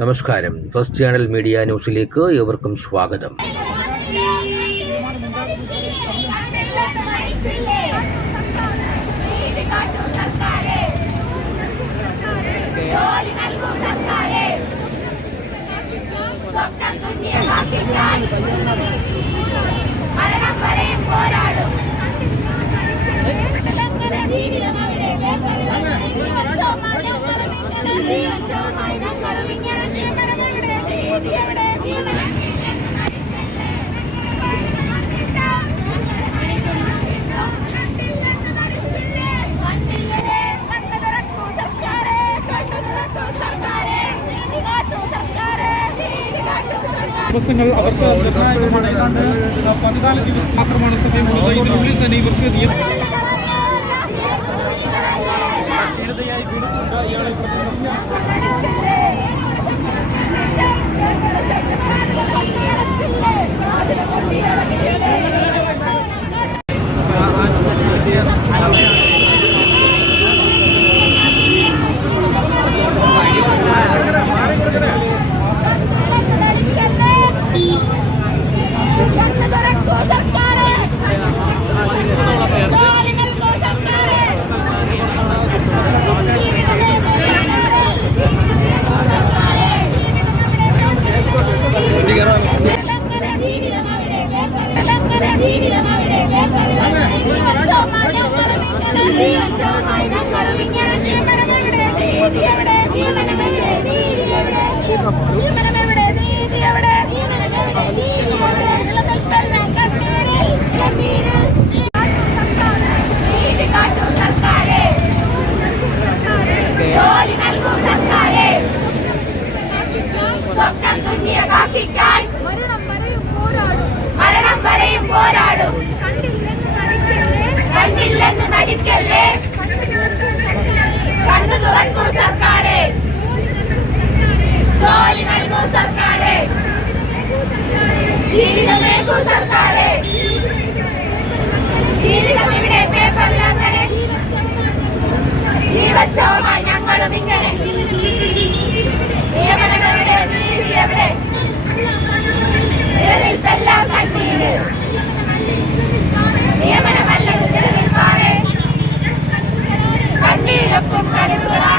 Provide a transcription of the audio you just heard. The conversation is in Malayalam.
നമസ്കാരം. ഫസ്റ്റ് ചാനൽ മീഡിയ ന്യൂസിലേക്ക് ഏവർക്കും സ്വാഗതം. ജോലി നൽകൂ സർക്കാരെ സ്വപ്നം തുന്നിയ ദിവസങ്ങൾ അവർക്ക് നിർണായകമാണ്. ഏതാണ്ട് പതിനാല് ദിവസം മാത്രമാണ് സമയമുള്ളത് ഇതിനുള്ളിൽ തന്നെ ഇവർക്ക് ക്ഷീണതയായി വീണിട്ടുണ്ട് ഇയാളെ സ്വപ്നം തുന്നിയ കാക്കിക്കാൻ മരണം വരെയും പോരാടും മരണം വരെയും പോരാടും. ഇവിടെ ഞങ്ങളും ഇങ്ങനെ. നിയമനം നിയമനമല്ല നിലനിൽപ്പാണ്. കണ്ണീരൊപ്പം കരുതുകളാണ്